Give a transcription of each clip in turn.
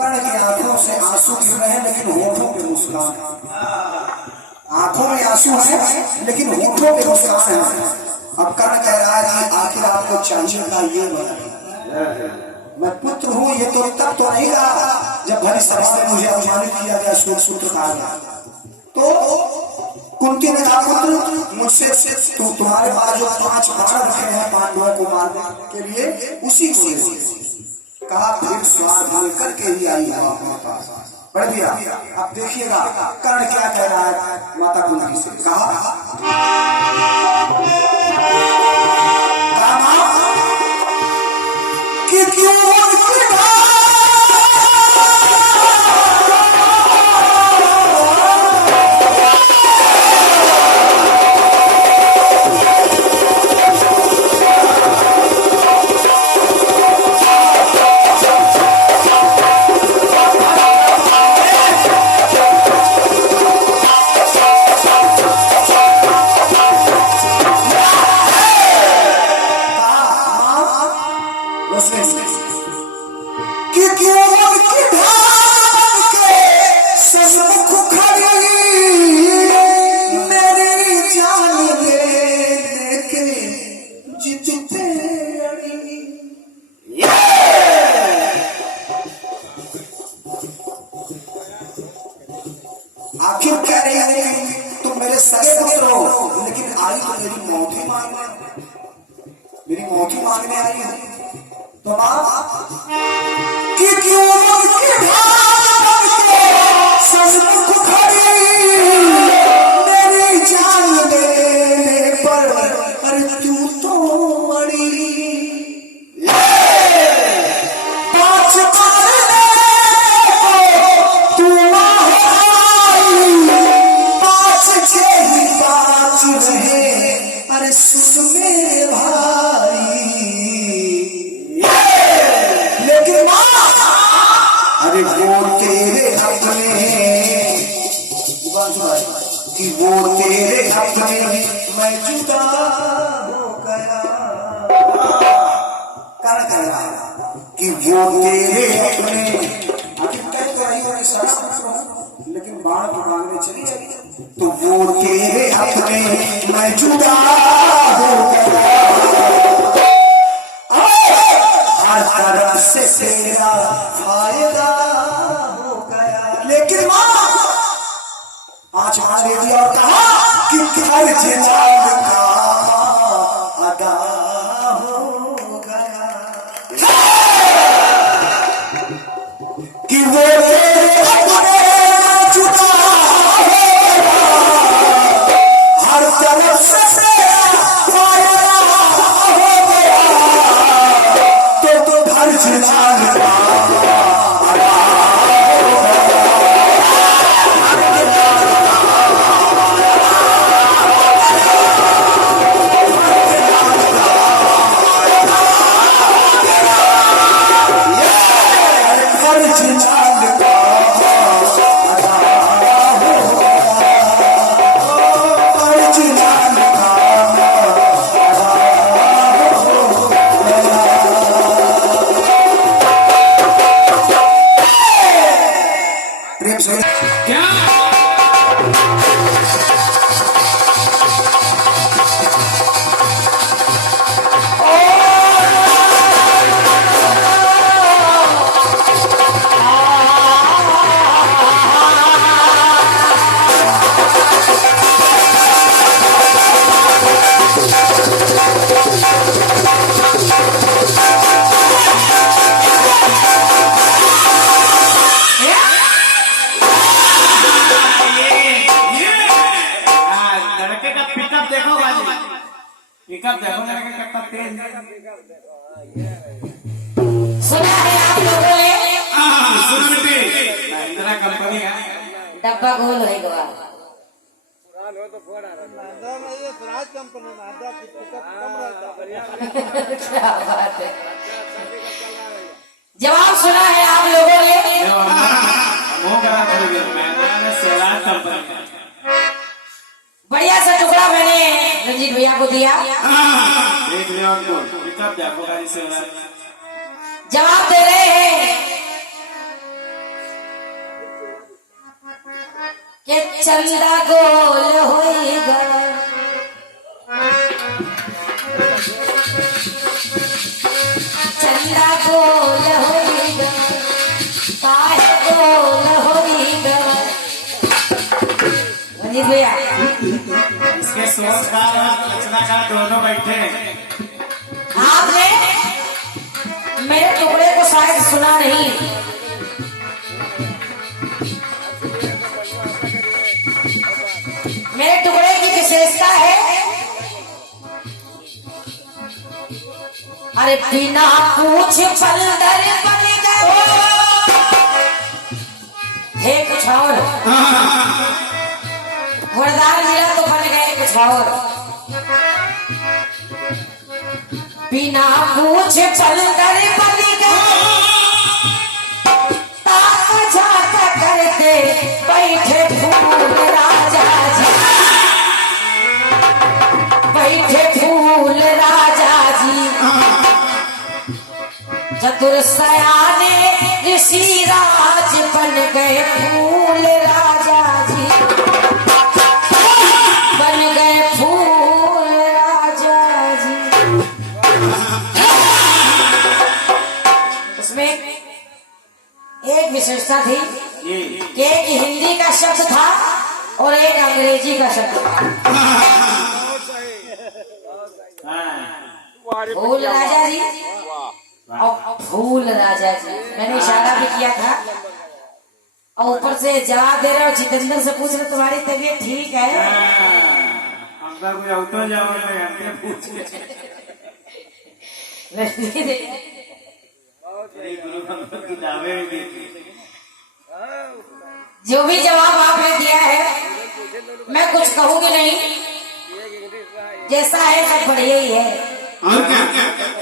कर्ण की आंखों से आंसू गिर रहे हैं लेकिन होठों पे मुस्कान है। आंखों में आंसू है लेकिन होठों पे मुस्कान है। अब कर्ण कह रहा है कि आखिर आपको चाहिए का ये बताइए, मैं पुत्र हूँ ये तो तब तो नहीं रहा जब भरी सभा में मुझे अपमानित किया गया, सूत्र कहा गया। तो कुंती ने कहा पुत्र मुझसे तो तुम्हारे पास जो 5 बाण रखे हैं पांडवों को मारने के लिए उसी को कहा, फिर स्वाद लेकर के ही आई हो माता। पढ़ दिया। अब देखिएगा कर्ण क्या कह रहा है माता कुंती से। कहा कि क्यों आखिर कह रही है तुम मेरे सगे पुत्र हो, लेकिन आई तो मेरी मौत ही मांगने, मेरी मौत ही मांगने आई है। तो मां कि क्यों सन्मुख खड़ी मेरी जान देने पर, अरे तू तो मरी। अरे सुन मेरे भाई, लेकिन अरे वो तेरे अपने कि वो तेरे अपने मैं जुदा हो गया। कर्ण कह रहा है कि वो तेरे अपने, आखिर कह तो रही हो सड़ा लेकिन बाण की मांगने चली जाएगी। तो वो तेरे अपने मैं जुदा हो गया, हर तरह से तेरा फायदा हो गया। लेकिन मां आज दे दिया और कहा कि घर जलाल का अदा हो गया, कि वो तेरे अपने जुदा पिकअप देखो लड़के कितना तेज सुना है आप लोगों ने? सुना बेटी इतना कंपनी है डब्बा गोल होएगा पुरान हो तो फोड़ आ रहा है अंदर में ये स्वराज कंपनी में आधा पिकअप कम रहता है। क्या बात है, जवाब सुना है आप लोगों ने? वो बड़ा कर गया मैंने स्वराज कंपनी बढ़िया सा टुकड़ा मैंने रंजीत भैया को दिया। देख लियो आपको पिकअप देखो गाड़ी से जवाब दे रहे हैं के चंदा गोल होएगा चंदा गोल होएगा काहे गोल होएगा रंजीत भैया इसके सोचकार और रचनाकार दोनों बैठे हैं। आपने मेरे टुकड़े को शायद सुना नहीं। मेरे टुकड़े की विशेषता है अरे बिना पूछ बंदर बन गए हे कुछ और वरदान मिला तो बन गए कुछ और बिना पूछ बंदर बन गए ताका झाका करते बैठे फूल राजा जी बैठे फूल राजा जी चतुर सयाने ऋषि राज बन गए फूल राजा जी बन गए फूल राजा जी। इसमें एक विशेषता थी कि एक हिंदी का शब्द था और एक अंग्रेजी का शब्द था। फूल राजा जी और फूल राजा जी मैंने इशारा भी किया था और ऊपर से जवाब दे रहे हो जितेंद्र से पूछ रहे तुम्हारी तबीयत ठीक है। हमका कोई auto जाओगे हमने पूछ गुरु हमको किताबें भी दी। जो भी जवाब आपने दिया है मैं कुछ कहूंगी नहीं जैसा है सब बढ़िया ही है। और क्या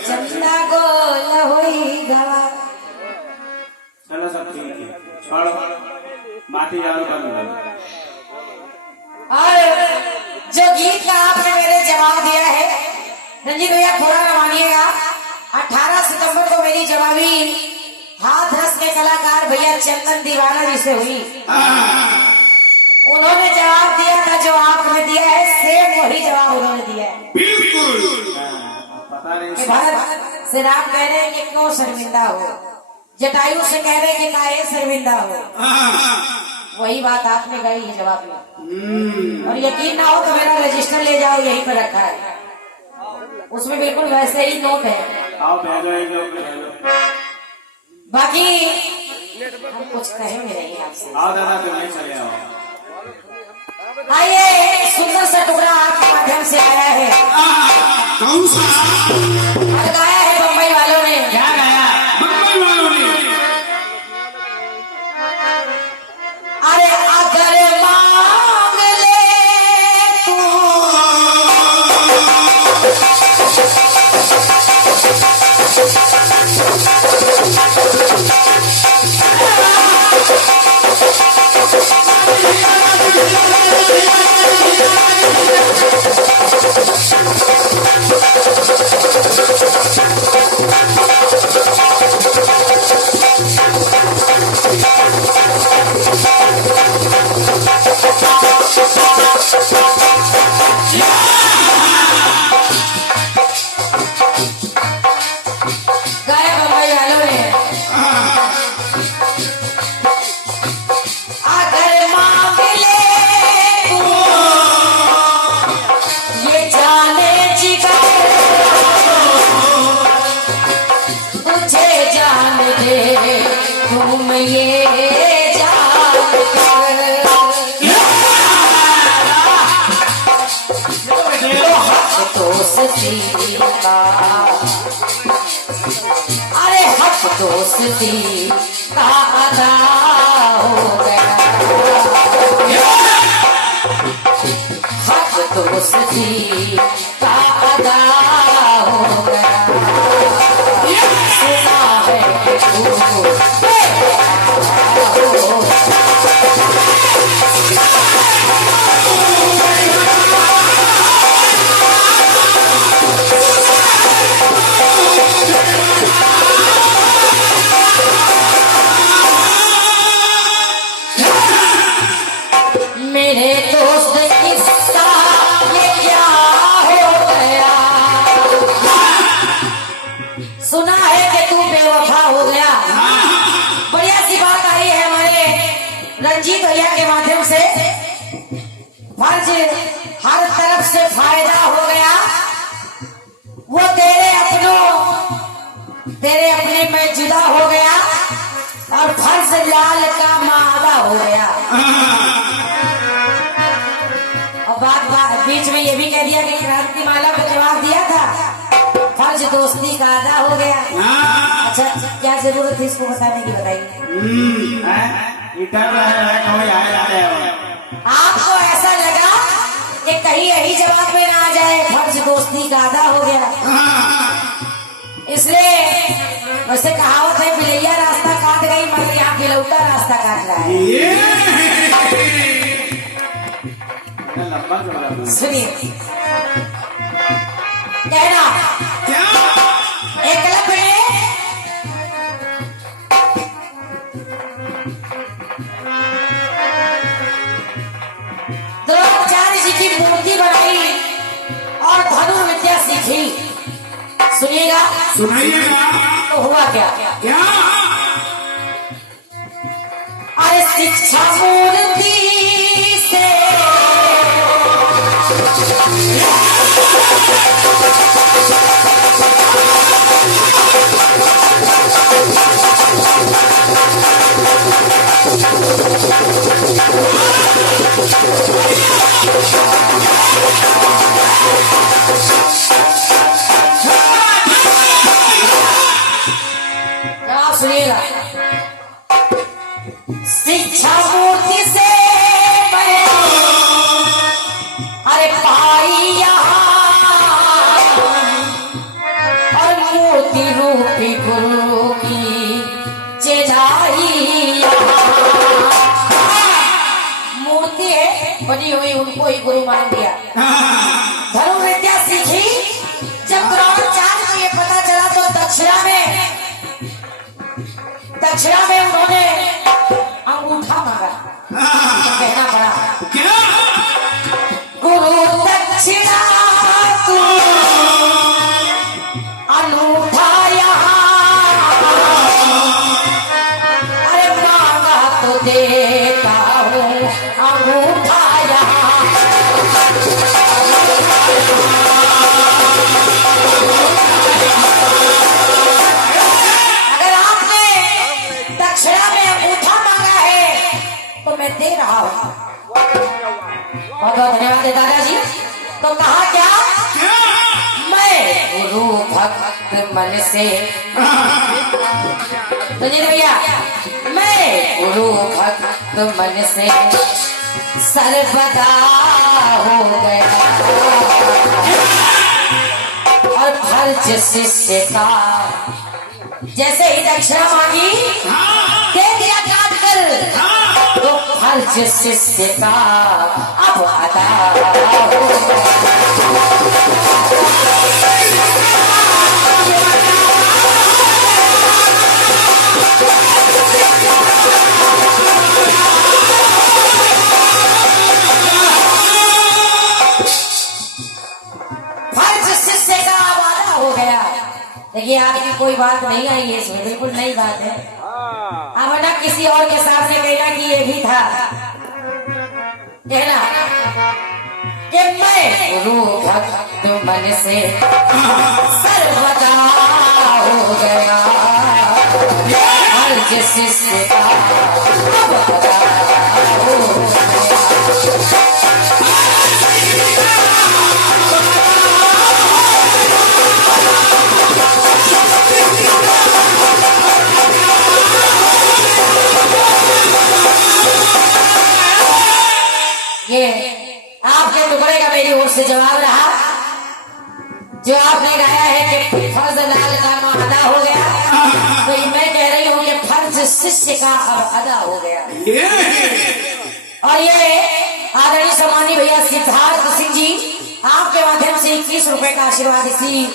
चंदा गोल होएगा चलो सब ठीक है छोड़ो माटी जाओ बंद और जो गीत का आपने मेरे जवाब दिया है रंजीत भैया थोड़ा ना मानिएगा 18 सितंबर को मेरी जवाबी हाथ रस के कलाकार भैया चंदन दीवाना जी से हुई। उन्होंने जवाब दिया था जो आपने दिया है सेम वही जवाब उन्होंने दिया है। पता नहीं कि भरत से राम कह रहे हैं कि क्यों शर्मिंदा हो जटायु से कह रहे हैं कि काहे शर्मिंदा हो वही बात आपने गई है जवाब में। और यकीन ना हो तो मेरा रजिस्टर ले जाओ यहीं पर रखा है उसमें बिल्कुल वैसे ही नोट है। आओ भेजो एक लोग बाकी हम कुछ कहेंगे नहीं आपसे। आओ दादा तुम्हें चले आओ आइए सुंदर सा टुकड़ा आपके माध्यम से आया है कौन सा और गाया है बम्बई वालों ने। क्या गाया बम्बई वालों ने अरे अगर मांग ले तू गाया बम्बई वालों ने अगर मांग ले तू ये जाने जिगर तुझे जान दे तुम ये जान दोस्ती का अरे हक दोस्ती का अदा हो गया हक दोस्ती का अदा हो गया सुना है गीत भैया के माध्यम से फर्ज हर तरफ से फायदा हो गया, वो तेरे अपने में जुदा हो गया और फर्ज लाल का मादा हो गया। और बात बीच में ये भी कह दिया कि क्रांति माला को जवाब दिया था, फर्ज दोस्ती का आधा हो गया। अच्छा, क्या जरूरत है इसको बताने की, बताइए। आपको ऐसा लगा कि कहीं यही जवाब में ना आ जाए, फर्ज दोस्ती का आधा हो गया, इसलिए वैसे कहावत है बिलैया रास्ता काट गई मगर यहाँ बिलौटा रास्ता काट रहा है। सुनिए कहना एकलव्य ने द्रोणाचार्य जी की मूर्ति बनाई और धनुर्विद्या सीखी। सुनिएगा, सुनाइएगा। तो हुआ क्या? अरे शिक्षा मूर्ति से सुनिएगा, शिक्षा मूर्ति से मैं अरे पाई यहाँ और मूर्ति रूपी गुरु की चेलाई यहाँ। मूर्ति है बनी हुई, उनको ही गुरु मान दिया। धनुर्विद्या सीखी। जब द्रोणाचार्य को ये पता चला तो दक्षिणा में उन्होंने अंगूठा मांगा। कहना पड़ा गुरु दक्षिणा तू अनूठा यहाँ, अरे मांगा तो देता हूँ अंगूठा यहाँ। दे रहा हूं, बहुत बहुत धन्यवाद है दादाजी। तो कहा क्या? मैं गुरु भक्त मन से, सुनिए भैया, मैं गुरु भक्त मन से सर्वदा हो गया और फर्ज शिष्य का जैसे ही दक्षिणा मांगी दे दिया काट कर, तो फर्ज शिष्य का अब अदा हो। फर्ज शिष्य का अब अदा हो गया। देखिए आपकी कोई बात नहीं आई है इसमें, बिल्कुल नई बात है। अब ना किसी और के सामने कहना कि ये भी था, कहना कि मैं गुरु भक्त मन से सर्वदा हो गया फर्ज शिष्य का अब अदा हो गया। ये आपके टुकड़े का मेरी ओर से जवाब रहा, जो आपने गाया है कि फर्ज लाल का अदा हो गया, तो मैं कह रही हूँ कि फर्ज शिष्य का अब अदा हो गया। और ये आदरणीय सम्मानीय भैया सिद्धार्थ सिंह जी आपके माध्यम से 21 रुपए का आशीर्वाद इसी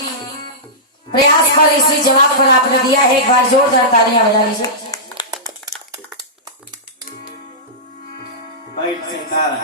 प्रयास पर, इसी जवाब पर आपने दिया है। एक बार जोरदार तालियां बजा लीजिए। बैठ से तारा